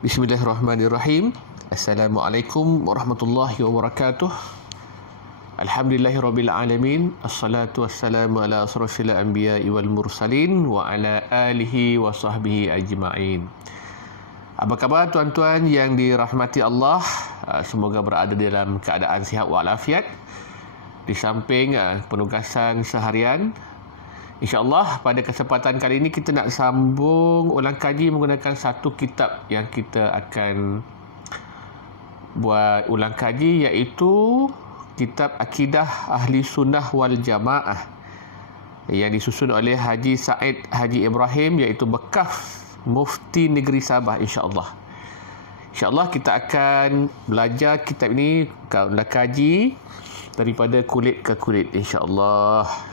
Bismillahirrahmanirrahim. Assalamualaikum warahmatullahi wabarakatuh. Alhamdulillahirabbil alamin. Assalatu wassalamu ala asrofil anbiya'i wal mursalin wa ala alihi wa sahbihi ajma'in. Apa khabar tuan-tuan yang dirahmati Allah? Semoga berada dalam keadaan sihat walafiat di samping penugasan seharian. InsyaAllah pada kesempatan kali ini kita nak sambung ulang kaji menggunakan satu kitab yang kita akan buat ulang kaji, iaitu kitab Akidah Ahli Sunnah wal Jamaah yang disusun oleh Haji Said Haji Ibrahim, iaitu bekas Mufti Negeri Sabah. InsyaAllah kita akan belajar kitab ini, ulang kaji daripada kulit ke kulit, insyaAllah.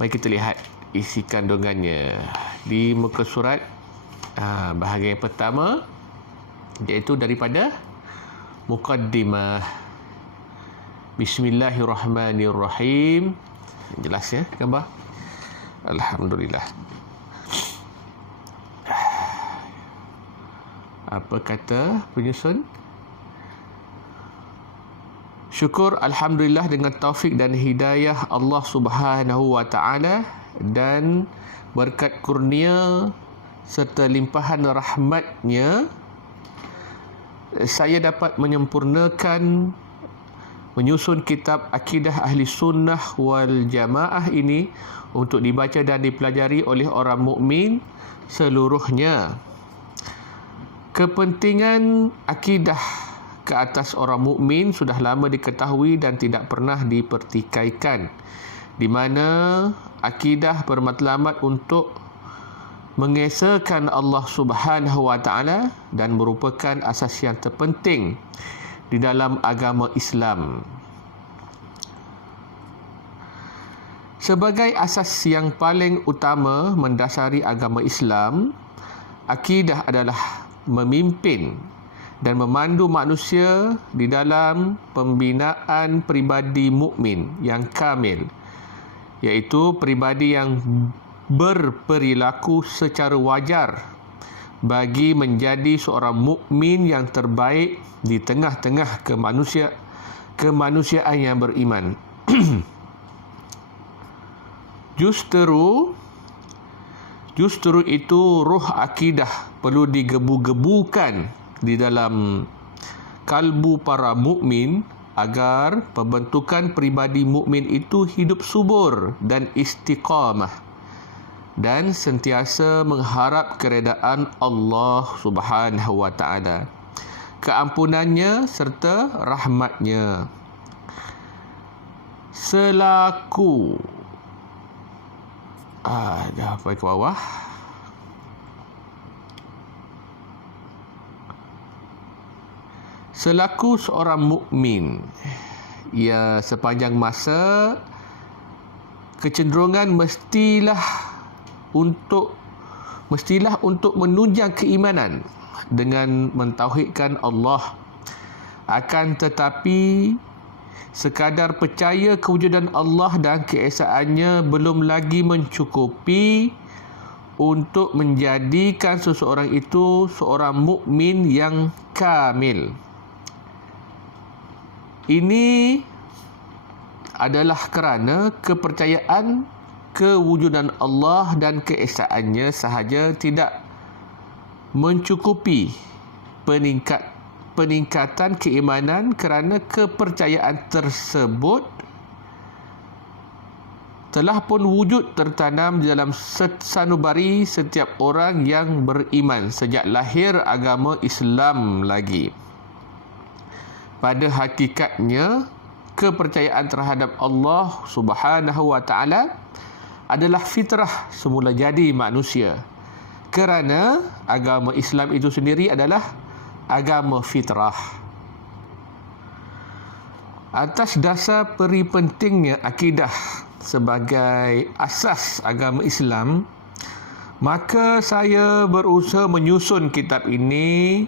Mari kita lihat isi kandungannya di muka surat bahagian yang pertama, iaitu daripada Muqaddimah. Bismillahirrahmanirrahim. Jelas ya gambar? Alhamdulillah. Apa kata penyusun? Syukur Alhamdulillah dengan taufik dan hidayah Allah Subhanahu wa Ta'ala dan berkat kurnia serta limpahan rahmatnya, saya dapat menyempurnakan menyusun kitab Akidah Ahli Sunnah wal Jamaah ini untuk dibaca dan dipelajari oleh orang mukmin seluruhnya. Kepentingan akidah ke atas orang mukmin sudah lama diketahui dan tidak pernah dipertikaikan, di mana akidah bermatlamat untuk mengesakan Allah Subhanahu wa Ta'ala dan merupakan asas yang terpenting di dalam agama Islam. Sebagai asas yang paling utama mendasari agama Islam, akidah adalah memimpin dan memandu manusia di dalam pembinaan pribadi mukmin yang kamil, iaitu pribadi yang berperilaku secara wajar bagi menjadi seorang mukmin yang terbaik di tengah-tengah kemanusiaan yang beriman. Justru itu ruh akidah perlu digebu-gebukan di dalam kalbu para mukmin agar pembentukan pribadi mukmin itu hidup subur dan istiqamah dan sentiasa mengharap keredaan Allah Subhanahu wa Ta'ala, keampunannya serta rahmatnya. Selaku dah sampai ke bawah. Selaku seorang mukmin, ya, sepanjang masa kecenderungan mestilah untuk menunjang keimanan dengan mentauhidkan Allah. Akan tetapi sekadar percaya kewujudan Allah dan keesaannya belum lagi mencukupi untuk menjadikan seseorang itu seorang mukmin yang kamil. Ini adalah kerana kepercayaan kewujudan Allah dan keesaannya sahaja tidak mencukupi peningkatan keimanan, kerana kepercayaan tersebut telah pun wujud tertanam di dalam sanubari setiap orang yang beriman sejak lahir agama Islam lagi. Pada hakikatnya, kepercayaan terhadap Allah Subhanahu wa Ta'ala adalah fitrah semula jadi manusia, kerana agama Islam itu sendiri adalah agama fitrah. Atas dasar peri pentingnya akidah sebagai asas agama Islam, maka saya berusaha menyusun kitab ini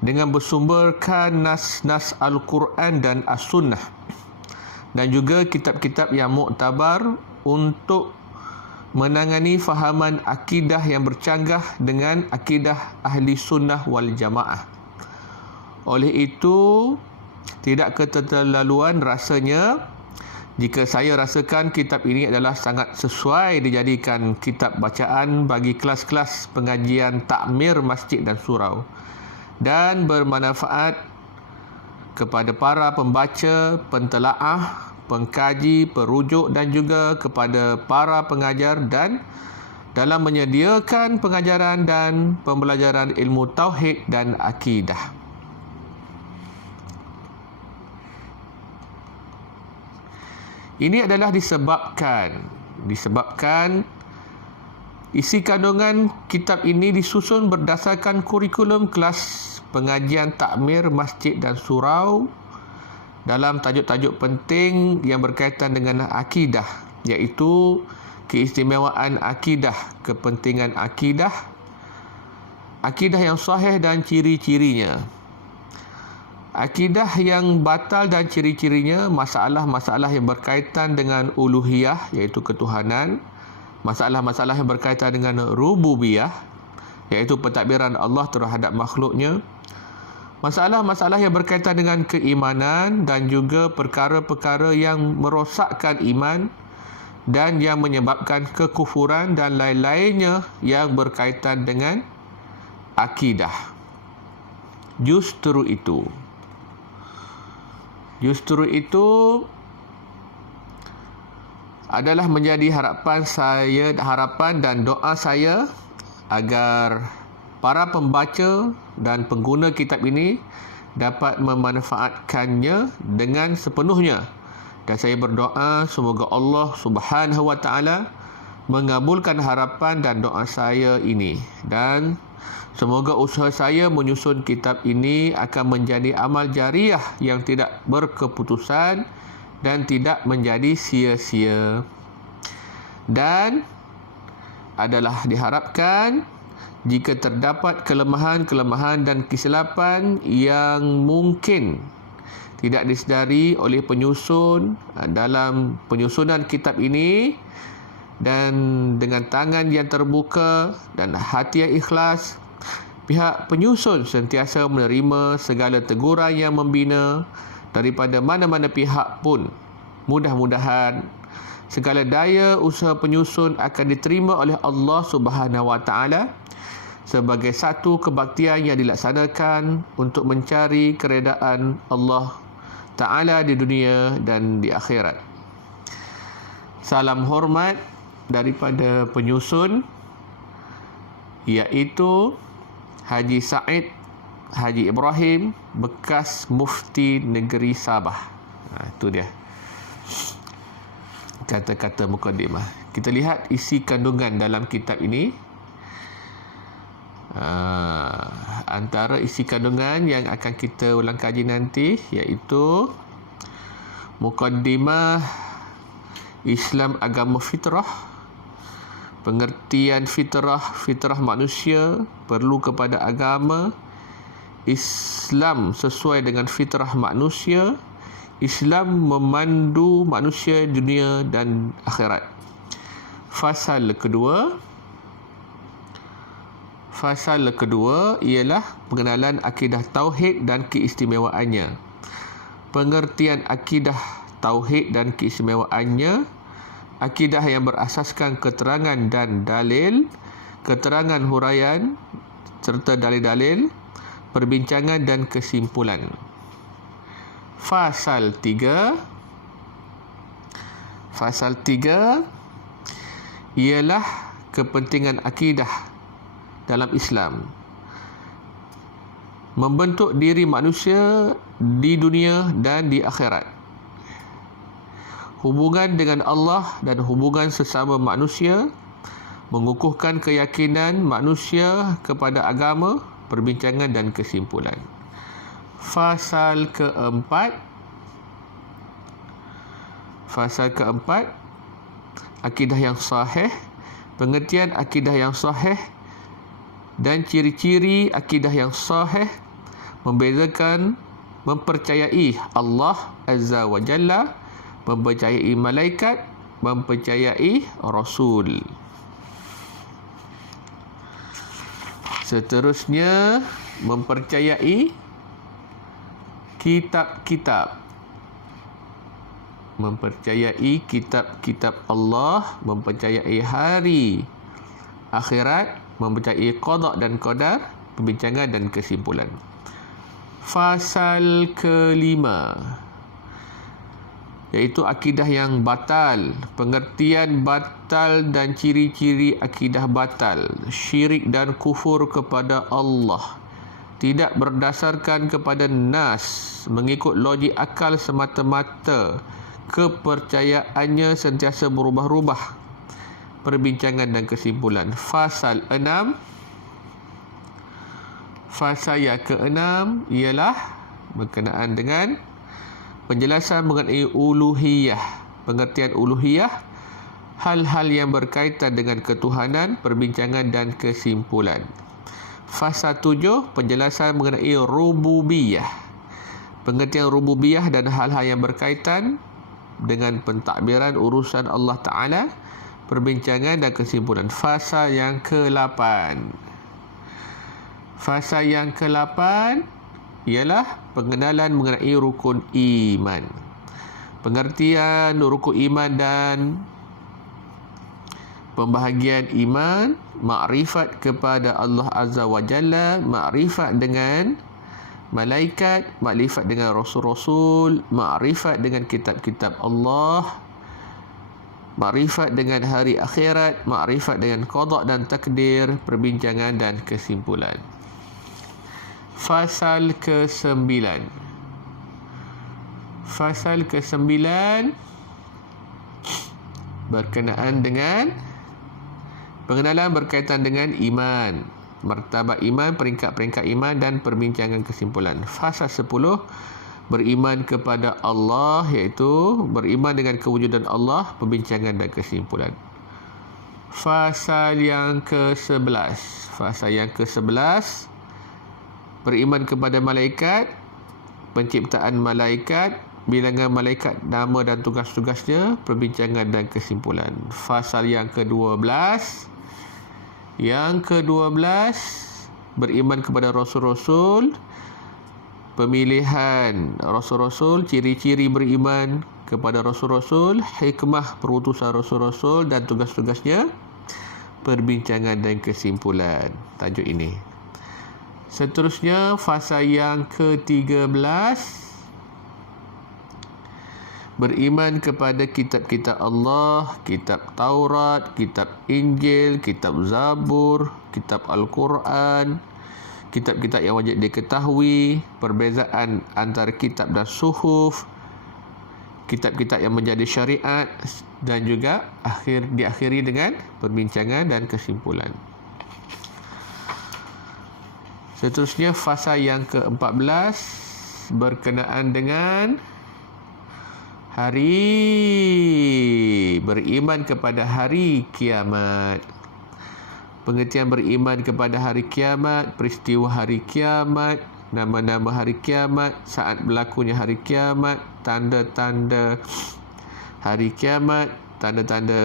dengan bersumberkan nas-nas Al-Quran dan As-Sunnah, dan juga kitab-kitab yang muktabar untuk menangani fahaman akidah yang bercanggah dengan akidah ahli sunnah wal jamaah. Oleh itu, tidak keterlaluan rasanya jika saya rasakan kitab ini adalah sangat sesuai dijadikan kitab bacaan bagi kelas-kelas pengajian takmir masjid dan surau, dan bermanfaat kepada para pembaca, pentelaah, pengkaji, perujuk dan juga kepada para pengajar dan dalam menyediakan pengajaran dan pembelajaran ilmu tauhid dan akidah. Ini adalah disebabkan isi kandungan kitab ini disusun berdasarkan kurikulum kelas pengajian takmir masjid dan surau dalam tajuk-tajuk penting yang berkaitan dengan akidah, iaitu keistimewaan akidah, kepentingan akidah, akidah yang sahih dan ciri-cirinya, akidah yang batal dan ciri-cirinya, masalah-masalah yang berkaitan dengan uluhiyah iaitu ketuhanan, masalah-masalah yang berkaitan dengan rububiyah iaitu pentadbiran Allah terhadap makhluknya, masalah-masalah yang berkaitan dengan keimanan dan juga perkara-perkara yang merosakkan iman dan yang menyebabkan kekufuran dan lain-lainnya yang berkaitan dengan akidah. Justru itu adalah menjadi harapan dan doa saya agar para pembaca dan pengguna kitab ini dapat memanfaatkannya dengan sepenuhnya. Dan saya berdoa semoga Allah Subhanahu wa taala mengabulkan harapan dan doa saya ini, dan semoga usaha saya menyusun kitab ini akan menjadi amal jariah yang tidak berkeputusan dan tidak menjadi sia-sia. Dan adalah diharapkan jika terdapat kelemahan-kelemahan dan kesilapan yang mungkin tidak disedari oleh penyusun dalam penyusunan kitab ini, dan dengan tangan yang terbuka dan hati yang ikhlas, pihak penyusun sentiasa menerima segala teguran yang membina daripada mana-mana pihak pun. Mudah-mudahan segala daya usaha penyusun akan diterima oleh Allah Subhanahu wa taala sebagai satu kebaktian yang dilaksanakan untuk mencari keredaan Allah Ta'ala di dunia dan di akhirat. Salam hormat daripada penyusun, iaitu Haji Said Haji Ibrahim, bekas Mufti Negeri Sabah. Itu dia kata-kata mukadimah. Kita lihat isi kandungan dalam kitab ini. Antara isi kandungan yang akan kita ulang kaji nanti iaitu mukaddimah Islam agama fitrah, pengertian fitrah manusia perlu kepada agama, Islam sesuai dengan fitrah manusia, Islam memandu manusia dunia dan akhirat. Fasal kedua ialah pengenalan akidah tauhid dan keistimewaannya. Pengertian akidah tauhid dan keistimewaannya, akidah yang berasaskan keterangan dan dalil, keterangan huraian serta dalil-dalil, perbincangan dan kesimpulan. Fasal 3 ialah kepentingan akidah dalam Islam, membentuk diri manusia di dunia dan di akhirat, hubungan dengan Allah dan hubungan sesama manusia, mengukuhkan keyakinan manusia kepada agama, perbincangan dan kesimpulan. Fasal keempat, akidah yang sahih, pengertian akidah yang sahih dan ciri-ciri akidah yang sahih, membezakan mempercayai Allah Azza wa Jalla, mempercayai malaikat, mempercayai Rasul. Seterusnya, mempercayai kitab-kitab. Mempercayai kitab-kitab Allah, mempercayai hari akhirat, mempercayai qada dan qadar, perbincangan dan kesimpulan. Fasal kelima, iaitu akidah yang batal, pengertian batal dan ciri-ciri akidah batal, syirik dan kufur kepada Allah, tidak berdasarkan kepada nas, mengikut logik akal semata-mata, kepercayaannya sentiasa berubah-ubah, perbincangan dan kesimpulan. Fasal 6, fasa yang ke-6 ialah berkenaan dengan penjelasan mengenai uluhiyah, pengertian uluhiyah, hal-hal yang berkaitan dengan ketuhanan, perbincangan dan kesimpulan. Fasa 7, penjelasan mengenai rububiyah, pengertian rububiyah dan hal-hal yang berkaitan dengan pentadbiran urusan Allah Ta'ala, perbincangan dan kesimpulan. Fasa yang ke-8, fasa yang ke-8 ialah pengenalan mengenai rukun iman, pengertian rukun iman dan pembahagian iman, makrifat kepada Allah Azza wa Jalla, makrifat dengan malaikat, makrifat dengan rasul-rasul, makrifat dengan kitab-kitab Allah, makrifat dengan hari akhirat, makrifat dengan qada dan takdir, perbincangan dan kesimpulan. Fasal ke-9, fasal ke-9 berkenaan dengan pengenalan berkaitan dengan iman, martabat iman, peringkat-peringkat iman dan perbincangan kesimpulan. Fasa 10, beriman kepada Allah, iaitu beriman dengan kewujudan Allah, perbincangan dan kesimpulan. Fasa yang ke-11, fasa yang ke-11, beriman kepada malaikat, penciptaan malaikat, bilangan malaikat, nama dan tugas-tugasnya, perbincangan dan kesimpulan. Fasal yang ke-12, beriman kepada rasul-rasul, pemilihan rasul-rasul, ciri-ciri beriman kepada rasul-rasul, hikmah perutusan rasul-rasul dan tugas-tugasnya, perbincangan dan kesimpulan. Tajuk ini. Seterusnya, fasa yang ke-13, beriman kepada kitab-kitab Allah, kitab Taurat, kitab Injil, kitab Zabur, kitab Al-Quran, kitab-kitab yang wajib diketahui, perbezaan antara kitab dan suhuf, kitab-kitab yang menjadi syariat, dan juga diakhiri dengan perbincangan dan kesimpulan. Seterusnya, fasa yang ke-14 berkenaan dengan beriman kepada hari kiamat, pengertian beriman kepada hari kiamat, peristiwa hari kiamat, nama-nama hari kiamat, saat berlakunya hari kiamat, tanda-tanda hari kiamat, tanda-tanda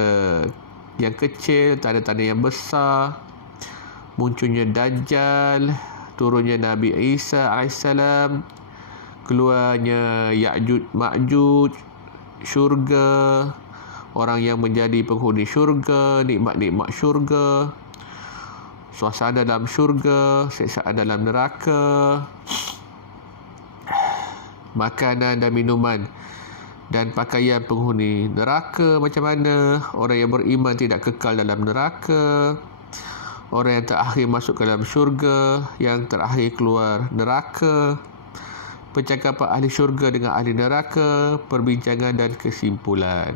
yang kecil, tanda-tanda yang besar, munculnya Dajjal, turunnya Nabi Isa AS, keluarnya Ya'juj Ma'juj, syurga, orang yang menjadi penghuni syurga, nikmat-nikmat syurga, suasana dalam syurga, siksaan dalam neraka, makanan dan minuman dan pakaian penghuni neraka macam mana, orang yang beriman tidak kekal dalam neraka, orang yang terakhir masuk ke dalam syurga, yang terakhir keluar neraka, percakapan ahli syurga dengan ahli neraka, perbincangan dan kesimpulan.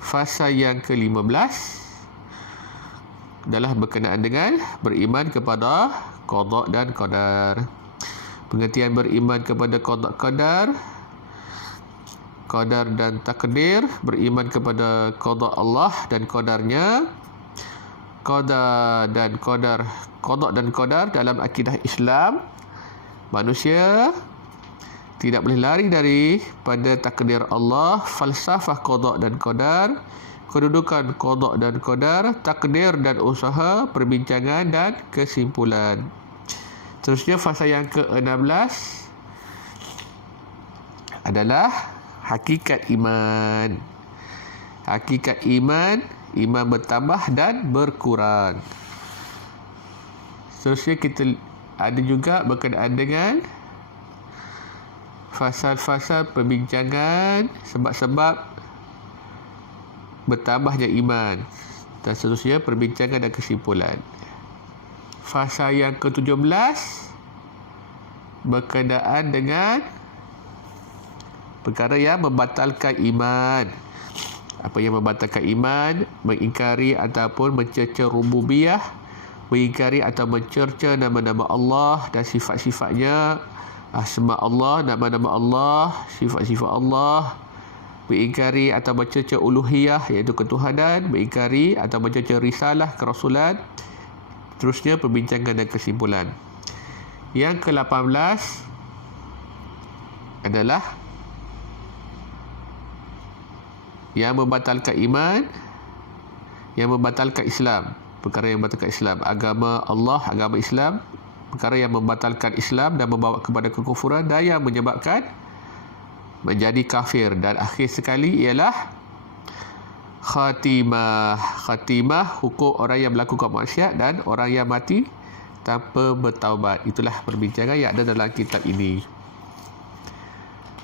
Fasa yang ke-15 adalah berkenaan dengan beriman kepada qada dan qadar. Pengertian beriman kepada qada qadar, qadar dan takdir, beriman kepada qada Allah dan qadarnya, qada dan qadar dalam akidah Islam. Manusia tidak boleh lari daripada takdir Allah. Falsafah qada dan qadar, kedudukan qada dan qadar, takdir dan usaha, perbincangan dan kesimpulan. Terusnya fasa yang ke-16 adalah hakikat iman. Hakikat iman, iman bertambah dan berkurang. Seterusnya kita ada juga berkenaan dengan fasa-fasa perbincangan sebab-sebab bertambahnya iman, dan seterusnya perbincangan dan kesimpulan. Fasa yang ke-17 berkenaan dengan perkara yang membatalkan iman. Apa yang membatalkan iman? Mengingkari ataupun mencerca rububiyah, mengingkari atau mencerca nama-nama Allah dan sifat-sifatnya, asma Allah, nama-nama Allah, sifat-sifat Allah, mengingkari atau mencerca uluhiyah iaitu ketuhanan, mengingkari atau mencerca risalah kerasulan. Terusnya perbincangan dan kesimpulan. Yang ke-18 adalah yang membatalkan iman, yang membatalkan Islam, perkara yang membatalkan Islam, agama Allah, agama Islam, perkara yang membatalkan Islam dan membawa kepada kekufuran dan yang menyebabkan menjadi kafir. Dan akhir sekali ialah khatimah. Khatimah, hukum orang yang melakukan maksiat dan orang yang mati tanpa bertaubat. Itulah perbincangan yang ada dalam kitab ini.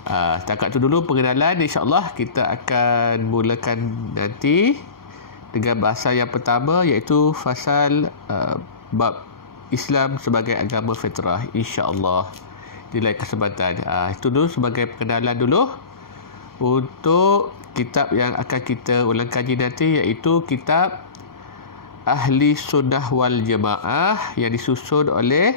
Setakat itu dulu pengenalan. InsyaAllah kita akan mulakan nanti dengan bahasa yang pertama, iaitu fasal bab Islam sebagai agama fitrah, insyaAllah di lain kesempatan. Itu dulu sebagai perkenalan dulu untuk kitab yang akan kita ulang kaji nanti, iaitu kitab Ahli Sunnah wal Jamaah yang disusun oleh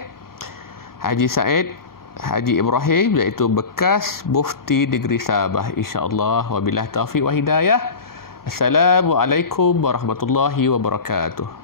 Haji Said Haji Ibrahim, iaitu bekas Mufti Negeri Sabah, insyaAllah. Wabillahi taufiq wa hidayah. Assalamualaikum warahmatullahi wabarakatuh.